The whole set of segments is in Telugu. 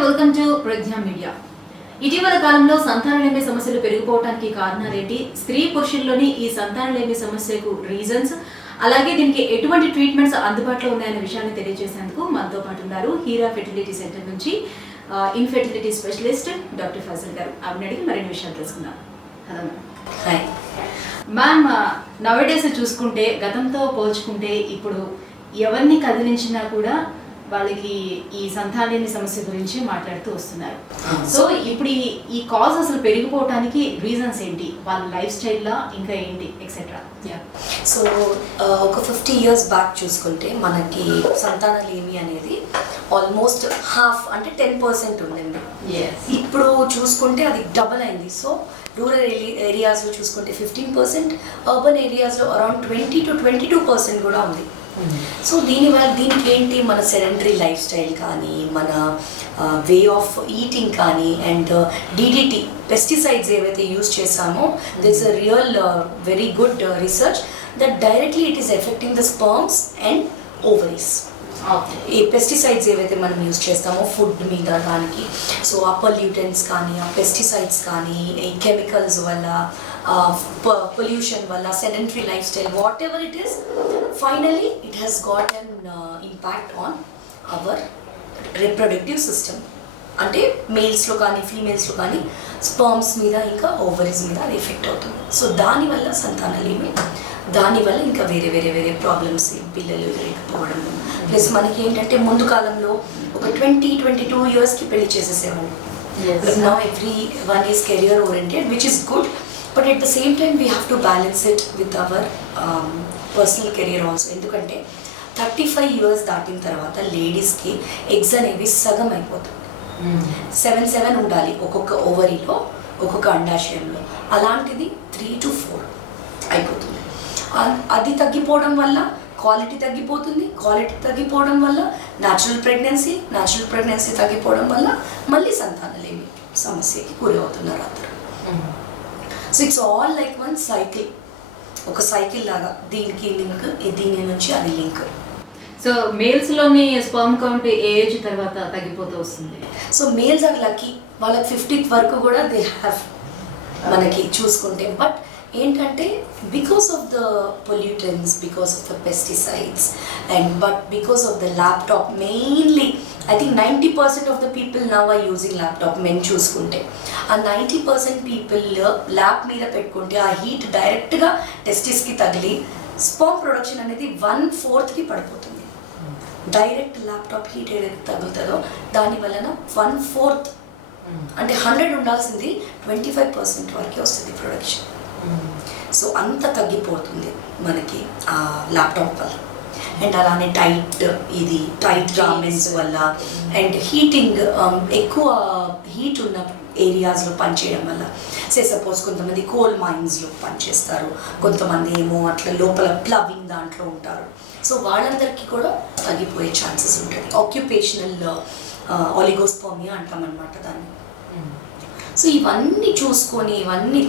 Welcome to Pragna media. ఇటీవల కాలంలో సంతానలేమి సమస్యలు పెరిగిపోవడానికి కారణాలేంటి, స్త్రీ పురుషుల్లోని ఈ సంతానలేమి సమస్యకు రీజన్స్, అలాగే దీనికి ఎటువంటి ట్రీట్మెంట్స్ అందుబాటులో ఉన్నాయనే విషయాన్ని తెలియజేసేందుకు మనతో పాటు ఉన్నారు హీరా ఫెర్టిలిటీ సెంటర్ నుంచి ఇన్ఫెర్టిలిటీ స్పెషలిస్ట్ డాక్టర్ ఫజల్ గారు. ఆవిడ అడిగి మరిన్ని విషయాలు తెలుసుకుందాం. Hello hi ma'am. నవడేస్ చూసుకుంటే గతంతో పోల్చుకుంటే ఇప్పుడు ఎవరిని కదిలించినా కూడా వాళ్ళకి ఈ సంతానలేమి సమస్య గురించి మాట్లాడుతూ వస్తున్నారు. సో ఇప్పుడు ఈ కాజ్ అసలు పెరిగిపోవడానికి రీజన్స్ ఏంటి, వాళ్ళ లైఫ్ స్టైల్లా ఇంకా ఏంటి ఎక్సెట్రా? సో ఒక 50 years బ్యాక్ చూసుకుంటే మనకి సంతానలేమి అనేది ఆల్మోస్ట్ హాఫ్ అంటే 10% ఉందండి. ఇప్పుడు చూసుకుంటే అది డబల్ అయింది. సో రూరల్ ఏరియాస్లో చూసుకుంటే 15%, అర్బన్ ఏరియాస్లో అరౌండ్ 20 to 22% కూడా ఉంది. సో దీనికి ఏంటి, మన సెడెంటరీ లైఫ్ స్టైల్ కానీ, మన వే ఆఫ్ ఈటింగ్ కానీ, అండ్ డిడిటి పెస్టిసైడ్స్ ఏవైతే యూజ్ చేసామో, this a real very good research that directly it is affecting the sperms and ovaries. ఈ పెస్టిసైడ్స్ ఏవైతే మనం యూజ్ చేస్తామో ఫుడ్ మీద దానికి, సో ఆ పొల్యూటెంట్స్ కానీ, ఆ పెస్టిసైడ్స్ కానీ, ఈ కెమికల్స్ వల్ల, పొల్యూషన్ వల్ల, sedentary life style, what ever it is, finally it has got an impact on hour reproductive system. అంటే మేల్స్లో కానీ ఫీమేల్స్లో కానీ స్పర్మ్స్ మీద ఇంకా ఓవరీస్ మీద అది ఎఫెక్ట్ అవుతుంది. సో దానివల్ల సంతానలేమి, దానివల్ల ఇంకా వేరే వేరే వేరే ప్రాబ్లమ్స్, పిల్లలు లేకపోవడం. ప్లస్ మనకి ఏంటంటే ముందు కాలంలో ఒక 20-22 yearsకి పెళ్లి చేసేసేవాళ్ళు. Now everyone is career oriented, which is good, but at the same time we have to balance it with our personal career also. ఎందుకంటే 35 years దాటిన తర్వాత లేడీస్కి ఎగ్స్ అనేవి సగం అయిపోతుంది. 7 ఉండాలి ఒక్కొక్క ఓవరీలో, ఒక్కొక్క అండాశయంలో. అలాంటిది 3 to 4 అయిపోతుంది. అది తగ్గిపోవడం వల్ల క్వాలిటీ తగ్గిపోతుంది. క్వాలిటీ తగ్గిపోవడం వల్ల న్యాచురల్ ప్రెగ్నెన్సీ తగ్గిపోవడం వల్ల మళ్ళీ సంతానలేమి సమస్యకి గురి అవుతున్నారు అందరూ. So it's all like one cycle, ఒక సైకిల్ లాగా. దీనికి లింక్, దీని నుంచి అది లింక్. సో మేల్స్లోని స్పర్మ్ కౌంట్ ఏ ఏజ్ తర్వాత తగ్గిపోతూ వస్తుంది? సో మేల్స్ ఆర్ లక్కీ, వాళ్ళకి 50th వరకు కూడా దే హ్యావ్ మనకి చూసుకుంటే. బట్ ఏంటంటే because of the pollutants, because of the pesticides, and but because of the laptop mainly, I think 90% of the people now are using laptop. Men చూసుకుంటే ఆ 90% పీపుల్ ల్యాప్ మీద పెట్టుకుంటే ఆ హీట్ డైరెక్ట్గా టెస్టిస్కి తగిలి స్పర్మ్ ప్రొడక్షన్ అనేది 1/4కి పడిపోతుంది. డైరెక్ట్ ల్యాప్టాప్ హీట్ ఏదైతే తగులుతుందో దాని వలన 1/4, అంటే 100 ఉండాల్సింది 25% వరకే వస్తుంది ప్రొడక్షన్. సో అంత తగ్గిపోతుంది మనకి ఆ ల్యాప్టాప్ వల్ల. అండ్ అలానే టైట్ గార్మెంట్స్ వల్ల, అండ్ హీటింగ్, ఎక్కువ హీట్ ఉన్న ఏరియాస్లో పనిచేయడం వల్ల. సపోజ్ కొంతమంది కోల్ మైన్స్లో పనిచేస్తారు, కొంతమంది ఏమో అట్లా లోపల ప్లవింగ్ దాంట్లో ఉంటారు. సో వాళ్ళందరికీ కూడా తగ్గిపోయే ఛాన్సెస్ ఉంటుంది. ఆక్యుపేషనల్ ఆలిగోస్పర్మియా అంటామన్నమాట దాన్ని. సో ఇవన్నీ చూసుకొని,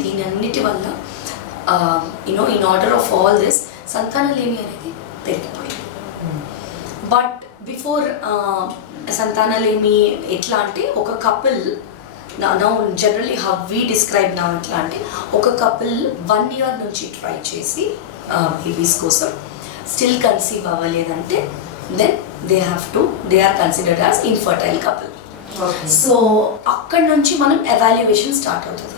దీనన్నిటి వల్ల in order of all this సంతానలేమి అనేది పెరిగిపోయింది. బట్ బిఫోర్ సంతానలేమి ఎట్లా అంటే, ఒక couple now generally how we describe now ఎట్లా అంటే, ఒక కపుల్ 1 year నుంచి ట్రై చేసి బేబీస్ కోసం స్టిల్ కన్సీవ్ అవ్వలేదంటే then they are considered as infertile couple. So అక్కడ నుంచి మనం ఎవాల్యుయేషన్ స్టార్ట్ అవుతుంది.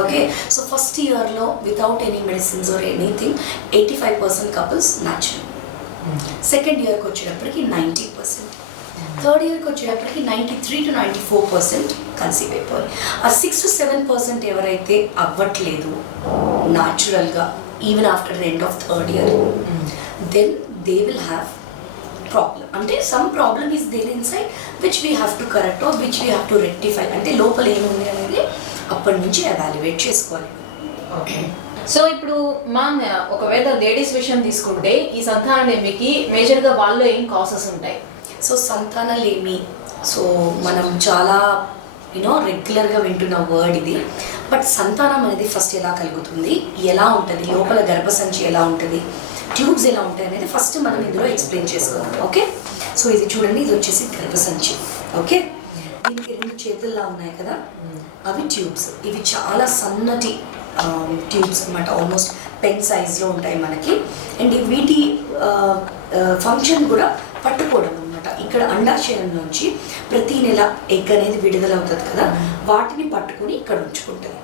ఓకే, సో ఫస్ట్ ఇయర్లో without any medicines or anything 85% couples natural. Second ఇయర్కి వచ్చేటప్పటికి 90%, థర్డ్ ఇయర్కి వచ్చేటప్పటికి 93 to 94% కన్సీవ్ అయిపోయి. ఆ 6 to 7% ఎవరైతే అవ్వట్లేదు న్యాచురల్గా even after the end of third year, then they will have problem. అంటే some problem is there inside which we have to correct or which we have to rectify. అంటే లోపల ఏముంది అనేది అప్పటి నుంచి ఎవాల్యుయేట్ చేసుకోవాలి. ఓకే. సో ఇప్పుడు మ్యామ్ ఒకవేళ లేడీస్ విషయం తీసుకుంటే ఈ సంతానలేమికి మేజర్గా వాళ్ళు ఏం కాసెస్ ఉంటాయి? సో సంతానలేమి, సో మనం చాలా రెగ్యులర్గా వింటున్న వర్డ్ ఇది. బట్ సంతానం అనేది ఫస్ట్ ఎలా కలుగుతుంది, ఎలా ఉంటుంది, లోపల గర్భసంచి ఎలా ఉంటుంది, ట్యూబ్స్ ఎలా ఉంటాయి అనేది ఫస్ట్ మనం ఇందులో ఎక్స్ప్లెయిన్ చేసుకోవాలి. ఓకే. సో ఇది చూడండి, ఇది వచ్చేసి గర్భసంచి. ఓకే. దీనికి 2 చేతుల్లా ఉన్నాయి కదా, అవి ట్యూబ్స్. ఇవి చాలా సన్నటి ట్యూబ్స్ అనమాట, ఆల్మోస్ట్ పెన్ సైజ్లో ఉంటాయి మనకి. అండ్ వీటి ఫంక్షన్ కూడా పట్టుకోవడం అనమాట. ఇక్కడ అండాశయం నుంచి ప్రతి నెల ఎగ్ అనేది విడుదలవుతుంది కదా, వాటిని పట్టుకుని ఇక్కడ ఉంచుకుంటుంది.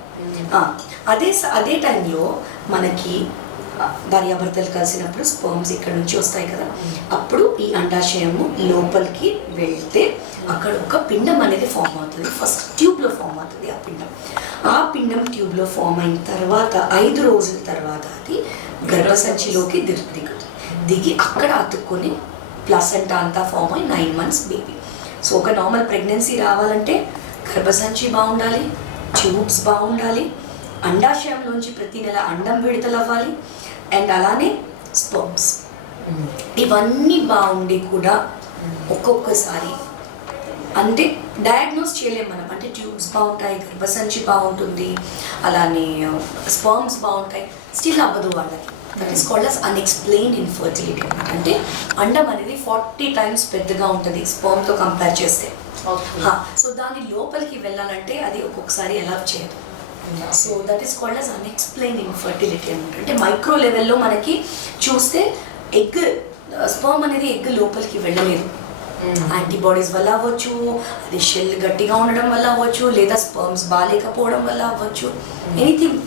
అదే టైంలో మనకి భార్యాభర్తలు కలిసినప్పుడు స్పర్మ్స్ ఇక్కడ నుంచి వస్తాయి కదా, అప్పుడు ఈ అండాశయము లోపలికి వెళ్తే అక్కడ ఒక పిండం అనేది ఫామ్ అవుతుంది. ఫస్ట్ ట్యూబ్లో ఫామ్ అవుతుంది ఆ పిండం ట్యూబ్లో ఫామ్ అయిన తర్వాత 5 రోజుల తర్వాత అది గర్భసంచిలోకి దిగి అక్కడ అతుక్కొని ప్లసెంటా అంతా ఫామ్ అయి 9 months బేబీ. సో ఒక నార్మల్ ప్రెగ్నెన్సీ రావాలంటే గర్భసంచి బాగుండాలి, ట్యూబ్స్ బాగుండాలి, అండాశయంలోంచి ప్రతి నెల అండం విడుదలవ్వాలి, అండ్ అలానే స్పర్మ్స్. ఇవన్నీ బాగుండి కూడా ఒక్కొక్కసారి అంటే డయాగ్నోస్ చేయలేము మనం. అంటే ట్యూబ్స్ బాగుంటాయి, గర్భసంచి బాగుంటుంది, అలానే స్పర్మ్స్ బాగుంటాయి, స్టిల్ అవ్వదు వాళ్ళకి. That is called as unexplained infertility. అంటే అండం అనేది 40 times పెద్దగా ఉంటుంది స్పర్మ్తో కంపేర్ చేస్తే. సో దాని లోపలికి వెళ్ళాలంటే అది ఒక్కొక్కసారి అలౌ చేయదు. So that is called as unexplained infertility అనమాట. అంటే మైక్రో లెవెల్లో మనకి చూస్తే ఎగ్ స్పర్మ్ అనేది ఎగ్ లోపలికి వెళ్ళలేదు. యాంటీబాడీస్ వల్ల అవ్వచ్చు, అది షెల్ గట్టిగా ఉండడం వల్ల అవ్వచ్చు, లేదా స్పర్మ్స్ బాగాలేకపోవడం వల్ల అవ్వచ్చు, ఎనీథింగ్.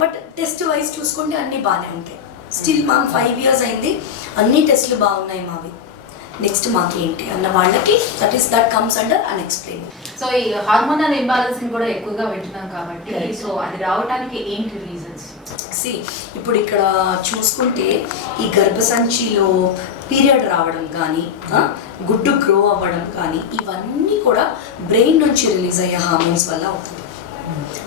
బట్ టెస్ట్ వైజ్ చూసుకుంటే అన్నీ బాగానే ఉంటాయి. స్టిల్ మాకు 5 years అయింది, అన్ని టెస్ట్లు బాగున్నాయి మావి, నెక్స్ట్ మాకేంటి అన్న వాళ్ళకి that comes under unexplained. So ఈ హార్మోనల్ ఇంబాలెన్స్ కూడా ఎక్కువగా వింటున్నాం కాబట్టి, సో అది రావడానికి ఏంటి రీజన్స్? ఇప్పుడు ఇక్కడ చూసుకుంటే ఈ గర్భసంచిలో పీరియడ్ రావడం కానీ, గుడ్డు గ్రో అవ్వడం కానీ, ఇవన్నీ కూడా బ్రెయిన్ నుంచి రిలీజ్ అయ్యే హార్మోన్స్ వల్ల అవుతుంది.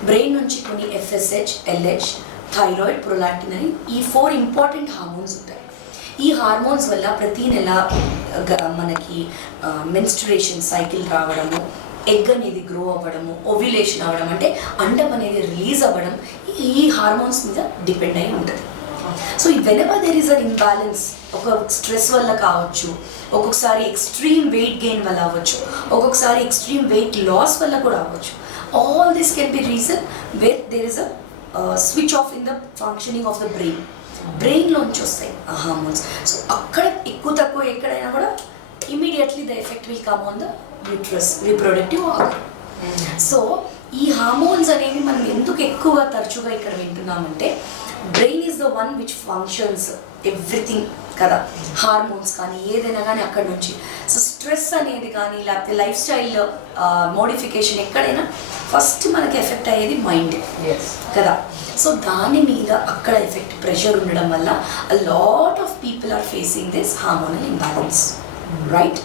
బ్రెయిన్ నుంచి కొన్ని FSH, LH, థైరాయిడ్, ప్రొలాక్టిన్ అని ఈ 4 ఇంపార్టెంట్ హార్మోన్స్ ఉంటాయి. ఈ హార్మోన్స్ వల్ల ప్రతి నెల మనకి మెన్స్ట్రుయేషన్ సైకిల్ రావడము, ఎగ్ అనేది గ్రో అవ్వడము, ఓవ్యులేషన్ అవ్వడం, అంటే అండం అనేది రిలీజ్ అవ్వడం ఈ హార్మోన్స్ మీద డిపెండ్ అయి ఉంటుంది. So whenever there is an imbalance, ఒక స్ట్రెస్ వల్ల కావచ్చు, ఒక్కొక్కసారి ఎక్స్ట్రీమ్ వెయిట్ గెయిన్ వల్ల అవ్వచ్చు, ఒక్కొక్కసారి ఎక్స్ట్రీమ్ వెయిట్ లాస్ వల్ల కూడా అవ్వచ్చు. All this can be reason where there is a switch off in the functioning of the బ్రెయిన్లోంచి వస్తాయి ఆ హార్మోన్స్. సో అక్కడ ఎక్కువ తక్కువ ఎక్కడైనా కూడా immediately the effect will come on the uterus, reproductive organ. So ఈ హార్మోన్స్ అనేవి మనం ఎందుకు ఎక్కువగా తరచుగా ఇక్కడ వింటున్నామంటే, brain is the one which functions everything కదా, హార్మోన్స్ కానీ ఏదైనా కానీ అక్కడ నుంచి. సో స్ట్రెస్ అనేది కానీ లేకపోతే లైఫ్ స్టైల్ మోడిఫికేషన్ ఎక్కడైనా ఫస్ట్ మనకి ఎఫెక్ట్ అయ్యేది మైండ్ కదా. సో దాని మీద అక్కడ ఎఫెక్ట్, ప్రెషర్ ఉండడం వల్ల a lot of people are facing this hormonal imbalance, right?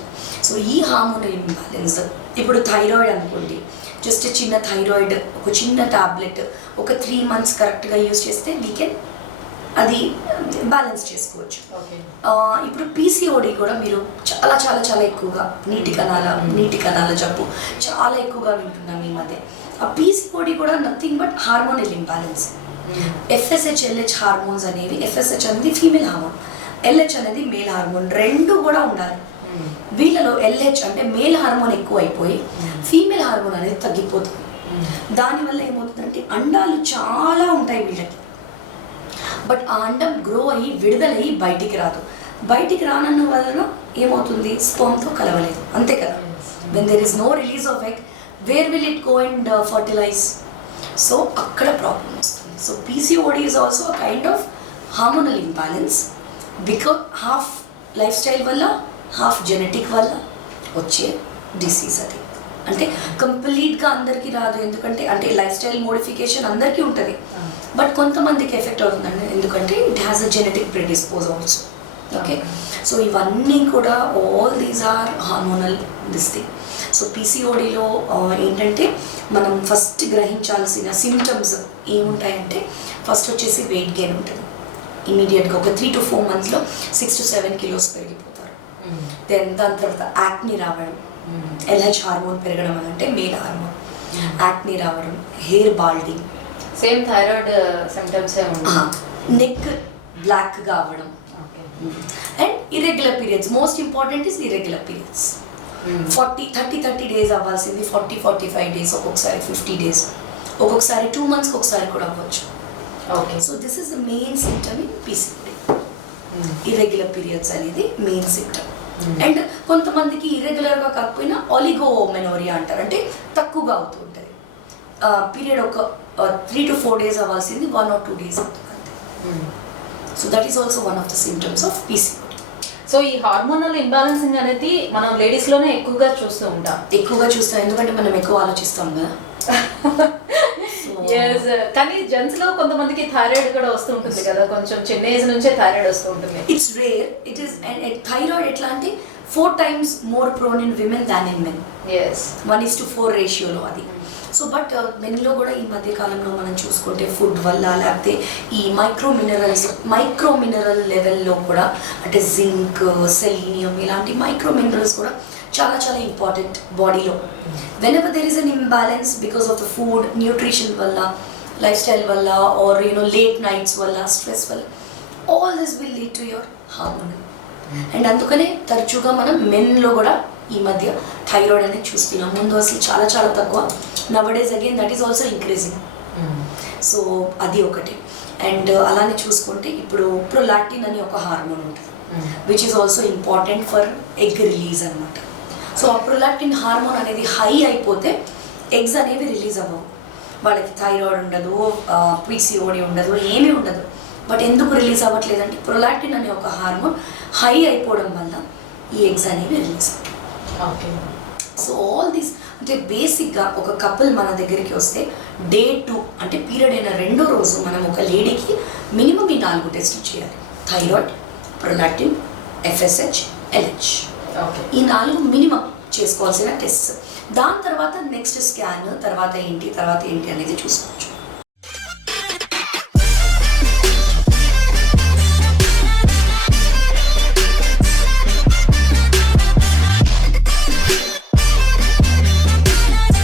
So ఈ హార్మోనల్ ఇంబ్యాలెన్స్, ఇప్పుడు థైరాయిడ్ అనుకోండి, జస్ట్ చిన్న థైరాయిడ్ ఒక చిన్న టాబ్లెట్ ఒక 3 months కరెక్ట్గా యూజ్ చేస్తే వీ కెన్ అది బ్యాలెన్స్ చేసుకోవచ్చు. ఇప్పుడు PCOD కూడా మీరు చాలా చాలా చాలా ఎక్కువగా నీటి కణాల జబ్బు చాలా ఎక్కువగా వింటున్నాం ఈ మధ్య. ఆ PCOD కూడా nothing but hormonal imbalance. FSH, LH hormones అనేవి, FSH అనేది ఫీమేల్ హార్మోన్, LH అనేది మేల్ హార్మోన్, 2 కూడా ఉండాలి. వీళ్ళలో LH అంటే మేల్ హార్మోన్ ఎక్కువ అయిపోయి ఫీమేల్ హార్మోన్ అనేది తగ్గిపోతుంది. దానివల్ల ఏమవుతుందంటే అండాలు చాలా ఉంటాయి వీళ్ళకి, బట్ ఆ అండం గ్రో అయ్యి విడుదలయ్యి బయటికి రాదు. బయటికి రానన్న వలన ఏమవుతుంది, స్పర్మ్తో కలవలేదు, అంతే కదా. When there is no release of egg, where will it go and fertilize? So అక్కడ ప్రాబ్లమ్ వస్తుంది. So PCOD is also a kind of hormonal imbalance, because half lifestyle వల్ల, హాఫ్ జెనెటిక్ వల్ల, వచ్చే డిసీజ్ అది. అంటే కంప్లీట్గా అందరికీ రాదు, ఎందుకంటే అంటే లైఫ్ స్టైల్ మోడిఫికేషన్ అందరికీ ఉంటుంది, బట్ కొంతమందికి ఎఫెక్ట్ అవుతుందండి, ఎందుకంటే it has a genetic predispose also. Okay, so ఇవన్నీ కూడా all these are hormonal this thing. So పీసీఓడిలో ఏంటంటే మనం ఫస్ట్ గ్రహించాల్సిన సిమ్టమ్స్ ఏముంటాయంటే, ఫస్ట్ వచ్చేసి వెయిట్ గెయిన్ ఉంటుంది ఇమీడియట్గా, ఒక 3 to 4 monthsలో 6 to 7 kilos పెరిగిపోతారు. దెన్ దాని తర్వాత యాక్ని రావడం, LH హార్మోన్ పెరగడం అని అంటే మేల్ హార్మోన్, యాక్ని రావడం, hair balding, same thyroid symptoms neck బ్లాక్గా అవ్వడం, and irregular periods. Most important is irregular periods. 30 days అవ్వాల్సింది 40-45 days, ఒక్కొక్కసారి 50 days, ఒక్కొక్కసారి 2 months ఒకసారి కూడా అవ్వచ్చు. Okay, so this is the main symptom in PCOD. Irregular periods అనేది మెయిన్ సిమ్టమ్. అండ్ కొంతమందికి ఇర్రెగ్యులర్గా కాకపోయినా ఒలిగోమెనోరియా అంటారు, అంటే తక్కువగా అవుతూ ఉంటుంది. పీరియడ్ ఒక 3 to 4 days అవ్వాల్సింది 1 or 2 days అవుతుంది అంతే. So that is also one of the symptoms of PCOD. So ఈ హార్మోనల్ ఇంబ్యాలెన్సింగ్ అనేది మనం లేడీస్ లోనే ఎక్కువగా చూస్తూ ఉంటాం. ఎందుకంటే మనం ఎక్కువ ఆలోచిస్తాం కదా. ఎస్, కానీ జెంట్స్ లో కొంతమందికి థైరాయిడ్ కూడా వస్తూ ఉంటుంది కదా, కొంచెం చిన్న ఏజ్ నుంచే థైరాయిడ్ వస్తూ ఉంటుంది. It's rare. It is thyroid ఎట్లా అంటే 4 times more prone in women than in men. Yes. 1:4 రేషియోలో అది. సో బట్ మెన్లో కూడా ఈ మధ్య కాలంలో మనం చూసుకుంటే ఫుడ్ వల్ల, లేకపోతే ఈ మైక్రో మినరల్ లెవెల్లో కూడా, అంటే జింక్, సెలీనియం ఇలాంటి మైక్రో మినరల్స్ కూడా చాలా చాలా ఇంపార్టెంట్ బాడీలో. Whenever there is an imbalance because of the food, nutrition వల్ల, లైఫ్ స్టైల్ వల్ల, ఆర్ లేట్ నైట్స్ వల్ల, స్ట్రెస్ వల్ల, all this will lead to your hormonal. And అందుకనే తరచుగా మనం మెన్లో కూడా ఈ మధ్య థైరాయిడ్ అనేది చూస్తున్నాం. ముందు అసలు చాలా చాలా తక్కువ, nowadays again that is also increasing. So అది ఒకటి. అండ్ అలానే చూసుకుంటే ఇప్పుడు ప్రొలాక్టిన్ అని ఒక హార్మోన్ ఉంటుంది, which is also important for egg release అనమాట. సో ఆ ప్రొలాక్టిన్ హార్మోన్ అనేది హై అయిపోతే ఎగ్స్ అనేవి రిలీజ్ అవ్వవు. వాళ్ళకి థైరాయిడ్ ఉండదు, పీసీఓడి ఉండదు, ఏమీ ఉండదు. బట్ ఎందుకు రిలీజ్ అవ్వట్లేదంటే ప్రొలాక్టిన్ అనే ఒక హార్మోన్ హై అయిపోవడం వల్ల ఈ ఎగ్స్ అనేవి రిలీజ్ అవ్వవు. ఓకే, సో ఆల్ దీస్ అంటే బేసిక్గా ఒక కపుల్ మన దగ్గరికి వస్తే డే 2 అంటే పీరియడ్ అయిన 2వ రోజు మనం ఒక లేడీకి మినిమం ఈ 4 టెస్టులు చేయాలి. Thyroid, prolactin, FSH, LH. ఈ 4 మినిమం చేసుకోవాల్సిన టెస్ట్. దాని తర్వాత నెక్స్ట్ స్కాన్, తర్వాత ఏంటి అనేది చూసుకోవచ్చు.